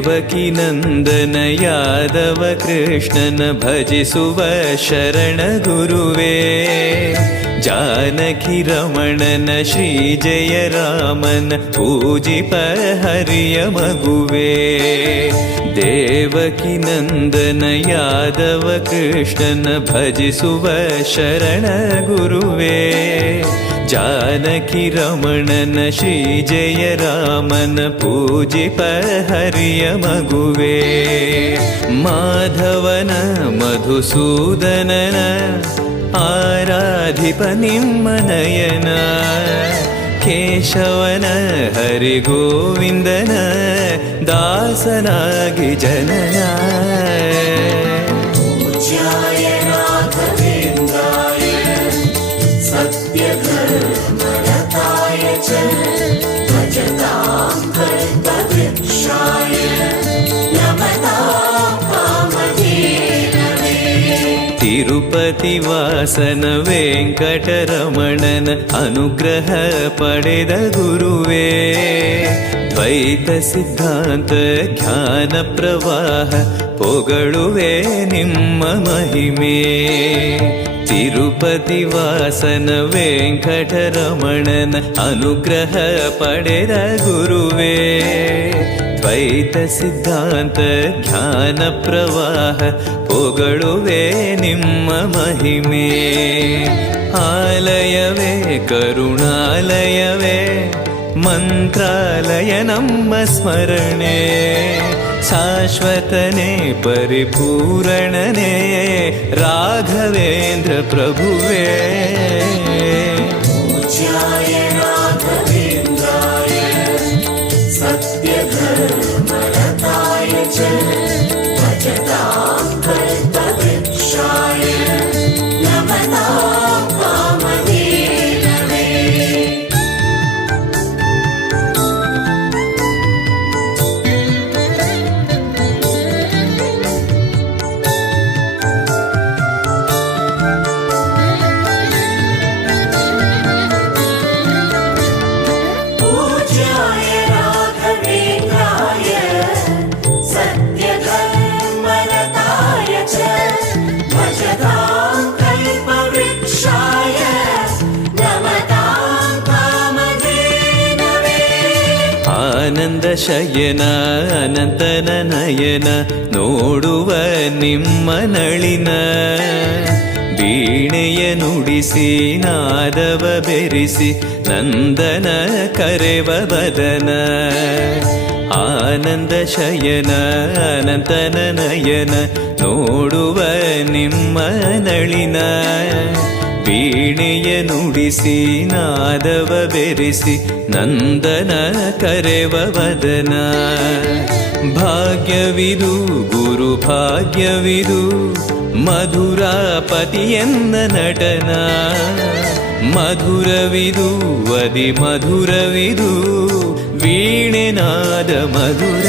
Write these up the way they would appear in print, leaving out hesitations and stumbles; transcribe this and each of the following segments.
ದೇವಕಿ ನಂದನ ಯಾದವ ಕೃಷ್ಣನ ಭಜಿಸುವ ಶರಣ ಗುರುವೇ, ಜಾನಕಿ ರಮಣನ ಶ್ರೀ ಜಯ ರಾಮನ ಪೂಜಿಪ ಹರಿಯ ಮಗುವೇ. ದೇವಕಿ ನಂದನ ಯಾದವ ಕೃಷ್ಣನ ಭಜಿಸುವ ಶರಣ ಗುರುವೇ, ಜಾನಕಿ ರಮಣನ ಶ್ರೀ ಜಯ ರಾಮನ ಪೂಜಿಪ ಹರಿಯ ಮಗುವೇ. ಮಾಧವನ ಮಧುಸೂದನನ ಆರಾಧಿಪ ನಿಮ್ಮ ನಯನ, ಕೇಶವನ ಹರಿಗೋವಿಂದನ ದಾಸನಾಗಿ ಜನನ. ಪೂಜ್ಯಾಯ ರಾಘವೇಂದ್ರಾಯ ಸತ್ಯಧರ್ಮರತಾಯ ಚ ಭಜತಾಂ ಕಲ್ಪವೃಕ್ಷಾಯ ನಮತಾಂ ಕಾಮಧೇನವೇ. ತಿರುಪತಿ ವಾಸನ ವೆಂಕಟರಮಣನ ಅನುಗ್ರಹ ಪಡೆದ ಗುರುವೇ, ದ್ವೈತ ಸಿದ್ಧಾಂತ ಜ್ಞಾನ ಪ್ರವಾಹ ಪೊಗಳುವೆ ನಿಮ್ಮ ಮಹಿಮೆ. ತಿರುಪತಿ ವಾಸನ ವೆಂಕಟರಮಣನ ಅನುಗ್ರಹ ಪಡೆದ ಗುರುವೇ, ದ್ವೈತ ಸಿದ್ಧಾಂತ ಜ್ಞಾನ ಪ್ರವಾಹ ಪೊಗಳುವೆ ನಿಮ್ಮ ಮಹಿಮೆ. ಆಲಯವೇ ಕರುಣಾಲಯವೇ ಮಂತ್ರಾಲಯ ನಮ್ಮ ಸ್ಮರಣೆ, ಶಾಶ್ವತನೇ ಪರಿಪೂರಣನೇ ರಾಘವೇಂದ್ರ ಪ್ರಭುವೇ. ಪೂಜ್ಯಾಯ ರಾಘವೇಂದ್ರಾಯ ಸತ್ಯಧರ್ಮರತಾಯ ಚ ಭಜತಾಂ ಕಲ್ಪವೃಕ್ಷಾಯ ನಮತಾಂ ಕಾಮಧೇನವೇ. ಪೂಜ್ಯಾಯ ರಾಘವೇಂದ್ರಾಯ ಸತ್ಯಧರ್ಮರತಾಯ ಚ ಭಜತಾಂ ಕಲ್ಪವೃಕ್ಷಾಯ ನಮತಾಂ ಕಾಮಧೇನವೇ. ಆನಂದ ಶಯನ ಅನಂತನ ನಯನ ನೋಡುವ ನಿಮ್ಮ ನಳಿನ, ವೀಣೆಯ ನುಡಿಸಿ ನಾದವ ಬೆರೆಸಿ ನಂದನ ಕರೆವ ಬದನ. ಆನಂದ ಶಯನ ಅನಂತನ ನಯನ ನೋಡುವ ನಿಮ್ಮ ನಳಿನ, ವೀಣೆಯ ನುಡಿಸಿ ನಾದವ ಬೆರೆಸಿ ನಂದನ ಕರೆವ ವದನ. ಭಾಗ್ಯವಿದು ಗುರು ಭಾಗ್ಯವಿದು ಮಧುರಾಪತಿಯನ್ನ ನಟನ, ಮಧುರವಿದು ಅದಿ ಮಧುರವಿದು ವೀಣೆನಾದ ಮಧುರ.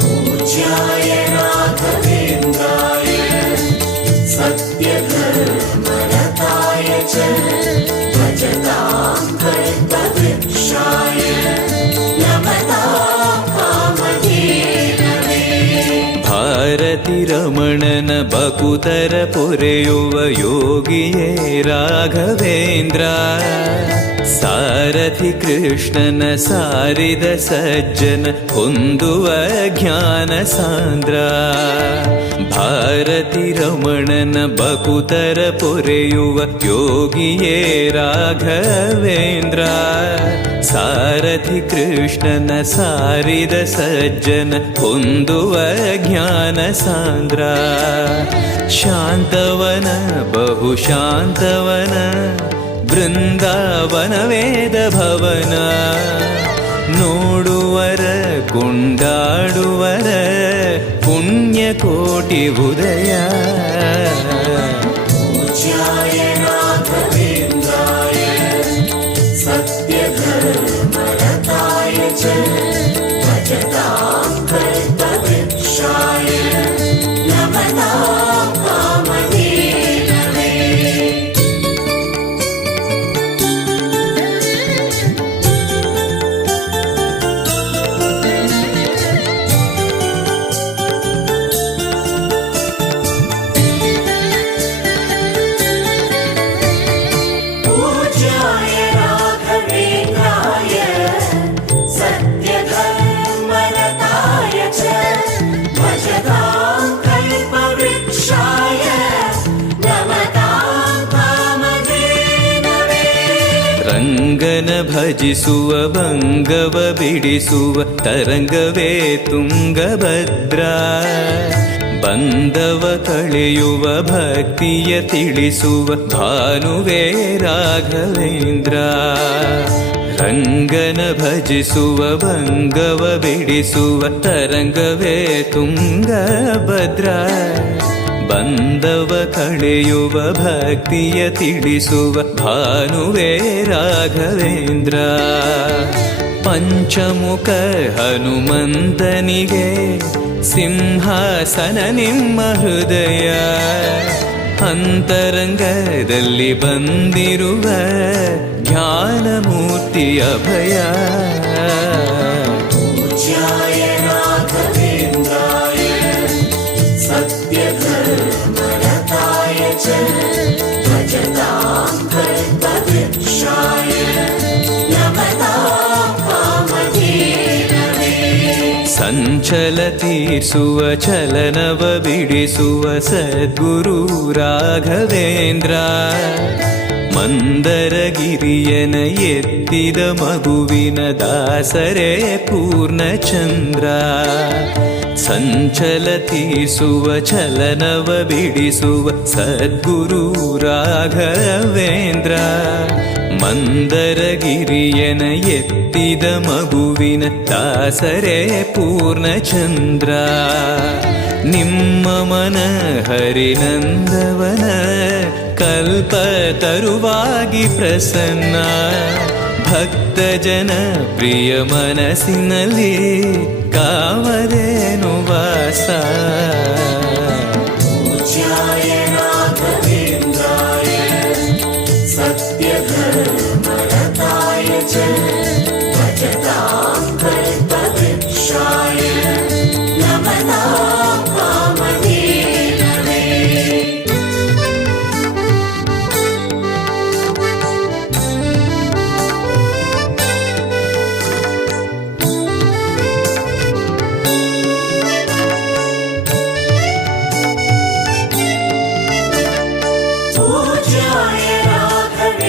ಪೂಜ್ಯಾಯ ರಾಘವೇಂದ್ರಾಯ ಸತ್ಯಧರ್ಮರತಾಯ ಚ ಭಜತಾಂ ಕಲ್ಪವೃಕ್ಷಾಯ ನಮತಾಂ ಕಾಮಧೇನವೇ. ಭಾರತಿ ರಮಣನ ಬಕುತರ ಪೊರೆಯುವ ಯೋಗಿಯೇ ರಾಘವೇಂದ್ರ, ಸಾರಥಿ ಕೃಷ್ಣನ ಸಾರಿದ ಸಜ್ಜನ ಹೊಂದುವ ಜ್ಞಾನ ಸಾಂದ್ರ. ಭಾರತಿ ರಮಣನ ಬಕುತರ ಪೊರೆಯುವ ಯೋಗಿಯೇ ರಾಘವೇಂದ್ರ, ಸಾರಥಿ ಕೃಷ್ಣನ ಸಾರಿದ ಸಜ್ಜನ ಹೊಂದುವ ಜ್ಞಾನ ಸಾಂದ್ರ. ಶಾಂತವನ ಬಹು ಶಾಂತವನ ಬೃಂದಾವನ ವೇದ ಭವನ, ನೋಡುವರ ಕೊಂಡಾಡುವರ ಪುಣ್ಯಕೋಟಿ ಉದಯ. ಪೂಜ್ಯಾಯ ರಾಘವೇಂದ್ರಾಯ ಸತ್ಯಧರ್ಮರತಾಯ ಚ ಭಜತಾಂ ಕಲ್ಪವೃಕ್ಷಾಯ ನಮತಾಂ ಕಾಮಧೇನವೇ. ರಂಗನ ಭಜಿಸುವ ಭಂಗವ ಬಿಡಿಸುವ ತರಂಗವೇ ತುಂಗಭದ್ರಾ. ಬಂದವ ಕಳೆಯುವ ಭಕ್ತಿಯ ತಿಳಿಸುವ ಭಾನುವೇ ರಾಘವೇಂದ್ರ. ರಂಗನ ಭಜಿಸುವ ಭಂಗವ ಬಿಡಿಸುವ ತರಂಗವೇ ತುಂಗಭದ್ರಾ. ಬಂದವ ಕಳೆಯುವ ಭಕ್ತಿಯ ತಿಳಿಸುವ ಭಾನುವೇ ರಾಘವೇಂದ್ರ. ಪಂಚಮುಖ ಹನುಮಂತನಿಗೆ ಸಿಂಹಾಸನ ನಿಮ್ಮ ಹೃದಯ. ಅಂತರಂಗದಲ್ಲಿ ಬಂದಿರುವ ಜ್ಞಾನಮೂರ್ತಿ ಅಭಯ. पूज्याय राघवेन्द्राय सत्यधर्मरताय च भजतां कल्पवृक्षाय नमतां कामधेनवे. ಸಂಚಲ ತೀರ್ಸುವ ಚಲನವ ಬಿಡಿಸುವ ಸದ್ಗುರು ರಾಘವೇಂದ್ರ. ಮಂದರಗಿರಿಯನ ಎತ್ತಿದ ಮಗುವಿನ ದಾಸರೇ ಪೂರ್ಣಚಂದ್ರ. ಸಂಚಲ ತೀರ್ಸುವ ಚಲನವ ಬಿಡಿಸುವ ಸದ್ಗುರು ರಾಘವೇಂದ್ರ. ಮಂದರಗಿರಿಯನ ಎತ್ತಿದ ಮಗುವಿನ ದಾಸರೇ ಪೂರ್ಣಚಂದ್ರ. ನಿಮ್ಮ ಮನ ಹರಿನಂದವನ ಕಲ್ಪ ತರುವಾಗಿ ಪ್ರಸನ್ನ. ಭಕ್ತ ಜನ ಪ್ರಿಯ ಮನಸ್ಸಿನಲ್ಲಿ ಕಾಮಧೇನು ವಾಸ. पूज्याय राघवेन्द्राय सत्यधर्मरताय च भजतां कल्पवृक्षाय नमतां कामधेनवे. पूज्याय राघवेन्द्राय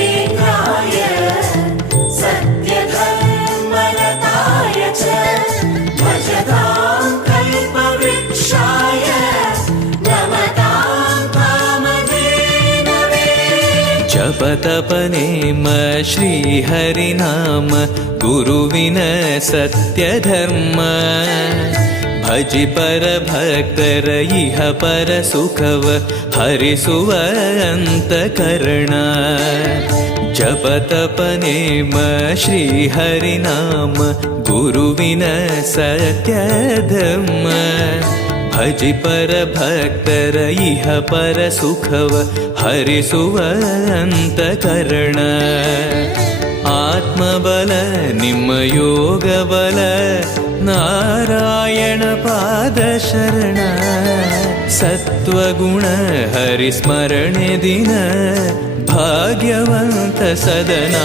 सत्यधर्मरताय च भजतां कल्पवृक्षाय नमतां कामधेनवे. ಜಪತಪ ನೇಮ ಶ್ರೀಹರಿನಾಮ ಗುರುವಿನ ಸತ್ಯಧರ್ಮ. ಭಜಿ ಪರ ಭಕ್ತರ ಇಹ ಪರ ಸುಖವ ಹರಿಸುವ ಅಂತಕರಣ. ಜಪತಪ ನೇಮ ಶ್ರೀಹರಿನಾಮ ಗುರುವಿನ ಸತ್ಯಧರ್ಮ. ಭಜಿ ಪರ ಭಕ್ತರ ಇಹ ಪರ ಸುಖವ ಹರಿಸುವ ಅಂತಕರಣ. ಆತ್ಮಬಲ ನಿಮ್ಮ ಯೋಗ ಬಲ ನಾರಾಯಣ ಪಾದ ಶರಣ. ಸತ್ವಗುಣ ಹರಿಸ್ಮರಣೆ ದಿನ ಭಾಗ್ಯವಂತ ಸದನ.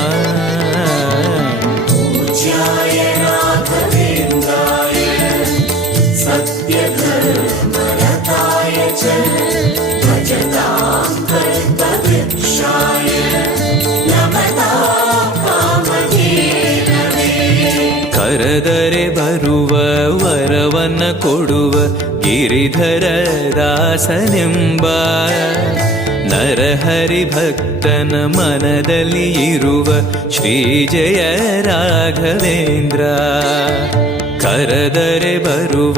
पूज्याय राघवेन्द्राय सत्यधर्मरताय च भजतां कल्पवृक्षाय नमतां कामधेनवे. ಕರೆದರೆ ಬರುವ ವರವನ್ನ ಕೊಡುವ ಗಿರಿಧರ ದಾಸನೆಂಬ. ನರಹರಿ ಭಕ್ತನ ಮನದಲ್ಲಿ ಇರುವ ಶ್ರೀ ಜಯ ರಾಘವೇಂದ್ರ. ಕರೆದರೆ ಬರುವ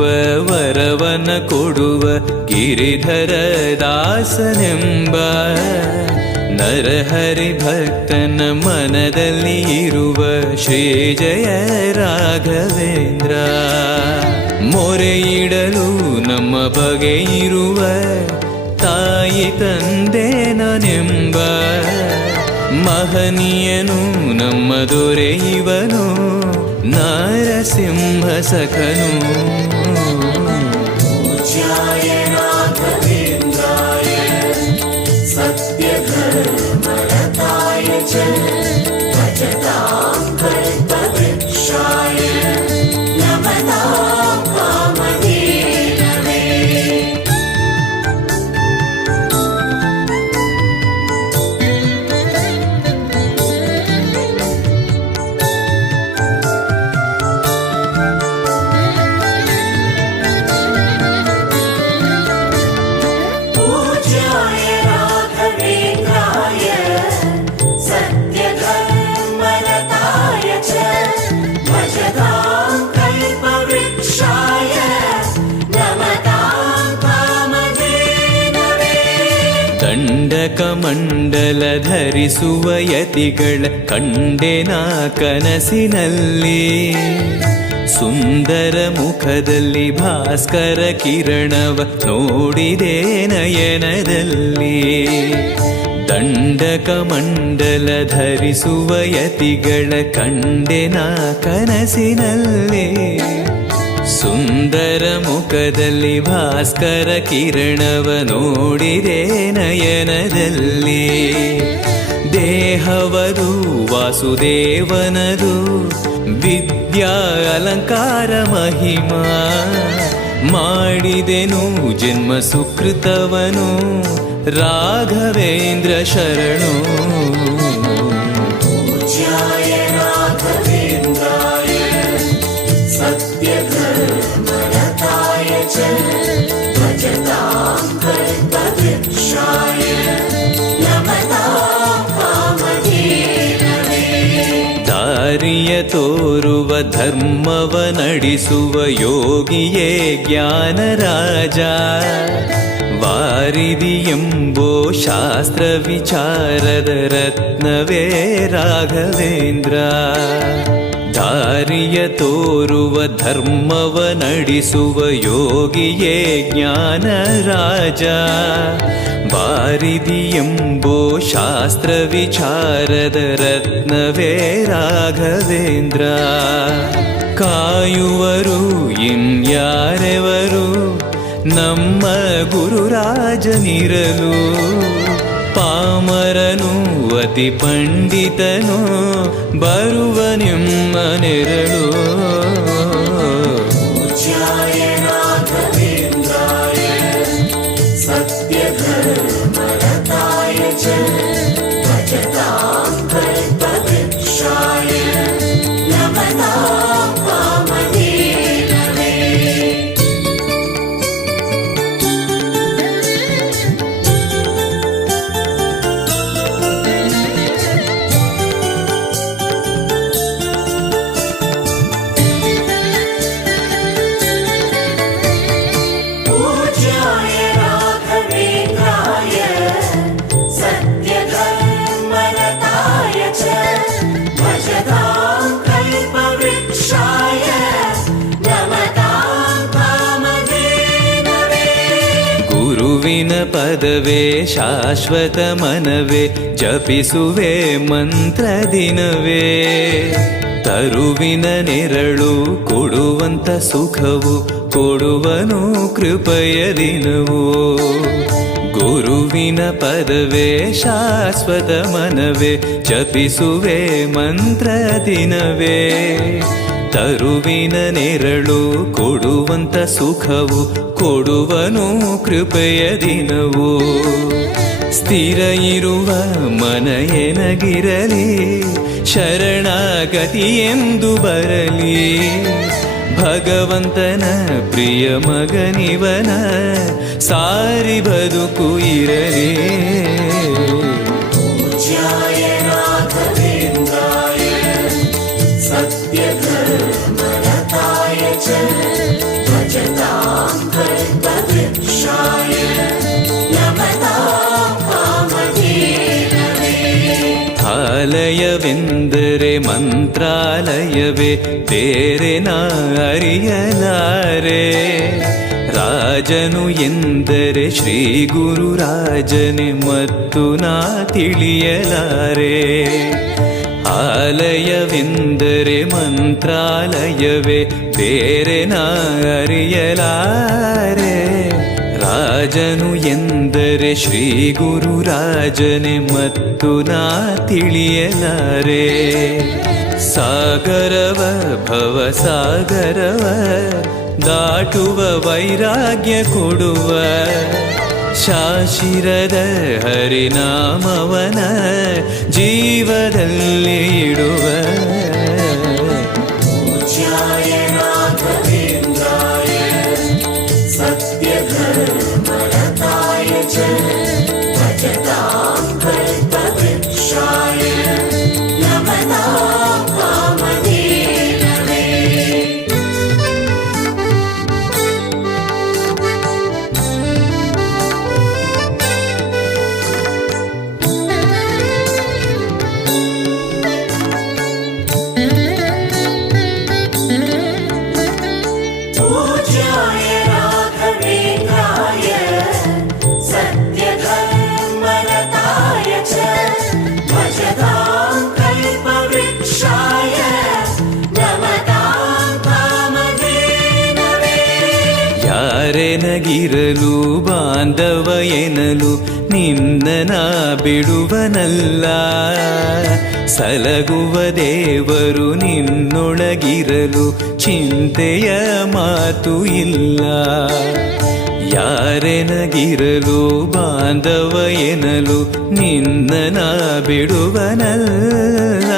ವರವನ್ನ ಕೊಡುವ ಗಿರಿಧರ ದಾಸನೆಂಬ. ನರಹರಿ ಭಕ್ತನ ಮನದಲ್ಲಿ ಇರುವ ಶ್ರೀ ಜಯ ರಾಘವೇಂದ್ರ. ಮೊರೆಯಿಡಲು ನಮ್ಮ ಬಗೆ ಇರುವ ತಾಯಿ ತಂದೆ ನಾನೆಂಬ. ಮಹನೀಯನು ನಮ್ಮ ದೊರೆ ಇವನು ನಾರಸಿಂಹ ಸಖನು. पूज्याय राघवेन्द्राय सत्यधर्मरताय च भजतां कल्पवृक्षाय नमतां कामधेनवे. ಧರಿಸುವ ಯತಿಗಳ ಕಂಡೆನ ಕನಸಿನಲ್ಲಿ. ಸುಂದರ ಮುಖದಲ್ಲಿ ಭಾಸ್ಕರ ಕಿರಣವ ನೋಡಿದೆ ನಯನದಲ್ಲಿ. ದಂಡಕ ಮಂಡಲ ಧರಿಸುವ ಯತಿಗಳ ಕಂಡೆನ ಕನಸಿನಲ್ಲಿ. ಸುಂದರ ಮುಖದಲ್ಲಿ ಭಾಸ್ಕರ ಕಿರಣವ ನೋಡಿದೆ ನಯನದಲ್ಲಿ. ದೇಹವದು ವಾಸುದೇವನದು ವಿದ್ಯಾ ಅಲಂಕಾರ ಮಹಿಮಾ. ಮಾಡಿದೆನು ಜನ್ಮ ಸುಕೃತವನು ರಾಘವೇಂದ್ರ ಶರಣು. पूज्याय राघवेन्द्राय सत्यधर्मरताय च भजतां कल्पवृक्षाय नमतां कामधेनवे. ದಾರಿಯ ತೋರುವ ಧರ್ಮವ ನಡೆಸುವ ಯೋಗಿಯೇ ಜ್ಞಾನರಾಜ. ವಾರಿದಿ ಎಂಬೋ ಶಾಸ್ತ್ರ ವಿಚಾರದ ರತ್ನವೇ ರಾಘವೇಂದ್ರ. ದಾರಿಯ ತೋರುವ ಧರ್ಮವ ನಡೆಸುವ ಯೋಗಿಯೇ ಜ್ಞಾನರಾಜ. ವಾರಿದಿ ಎಂಬೋ ಶಾಸ್ತ್ರ ವಿಚಾರದ ರತ್ನವೇ ರಾಘವೇಂದ್ರ. ಕಾಯುವರು ಇನ್ಯಾರೆವರು ನಮ್ಮ ಗುರುರಾಜನಿರಲು. ಪಾಮರನು ಅತಿ ಪಂಡಿತನು ಬರುವ ನಿಮ್ಮ ನೆರಳು. पूज्याय राघवेन्द्राय सत्यधर्मरताय च भजतां कल्पवृक्षाय नमतां कामधेनवे. पूज्याय राघवेन्द्राय सत्यधर्मरताय च भजतां कल्पवृक्षाय नमतां कामधेनवे. ಗುರುವಿನ ಪದವೇ ಶಾಶ್ವತ ಮನವೇ ಜಪಿಸುವೆ ಮಂತ್ರ ದಿನವೇ. ತರುವಿನ ನೆರಳು ಕೊಡುವಂತ ಸುಖವು ಕೊಡುವನು ಕೃಪೆಯ ದಿನವು. ಗುರುವಿನ ಪದವೇ ಶಾಶ್ವತ ಮನವೇ ಜಪಿಸುವೆ ಮಂತ್ರ ದಿನವೇ. ತರುವಿನ ನೆರಳು ಕೊಡುವಂತ ಸುಖವು ಕೊಡುವನು ಕೃಪೆಯ ದಿನವು. ಸ್ಥಿರ ಇರುವ ಮನ ಎನಗಿರಲಿ ಶರಣಾಗತಿ ಎಂದು ಬರಲಿ. ಭಗವಂತನ ಪ್ರಿಯ ಮಗನಿವನ ಸಾರಿ ಬದುಕು ಇರಲಿ. पूज्याय राघवेन्द्राय सत्यधर्मरताय च भजतां कल्पवृक्षाय नमतां कामधेनवे. ಆಲಯವೆಂದರೆ ಮಂತ್ರಾಲಯವೇ ಬೇರೆ ನಾ ಅರಿಯಲಾರೆ. ರಾಜನು ಎಂದರೆ ಶ್ರೀ ಗುರು ರಾಜನೇ ಮತ್ತು ನಾ ತಿಳಿಯಲಾರೆ. ಆಲಯವೆಂದರೆ ಮಂತ್ರಾಲಯವೇ ಬೇರೆ ನಾ ಅರಿಯಲಾರೆ. ರಾಜನು ಎಂದರೆ ಶ್ರೀ ಗುರು ರಾಜನೇ ಮತ್ತು ನಾ ತಿಳಿಯಲಾರೆ. ಸಾಗರವ ಭವ ಸಾಗರವ ದಾಟುವ ವೈರಾಗ್ಯ ಕೊಡುವ ಶಾಶಿರದ ಹರಿನಾಮವನ ಜೀವದಲ್ಲಿ ಇಡುವ. पूज्याय राघवेन्द्राय सत्यधर्मरताय च भजतां कल्पवृक्षाय नमतां कामधेनवे. ಯಾರೆನಗಿರಲು ಬಾಂಧವ ಎನಲು ನಿನ್ನ ಬಿಡುವನಲ್ಲ. ಸಲಗುವ ದೇವರು ನಿನ್ನೊಳಗಿರಲು ಚಿಂತೆಯ ಮಾತು ಇಲ್ಲ. ಯಾರೆನಗಿರಲು ಬಾಂಧವ ಎನಲು ನಿನ್ನ ಬಿಡುವನಲ್ಲ.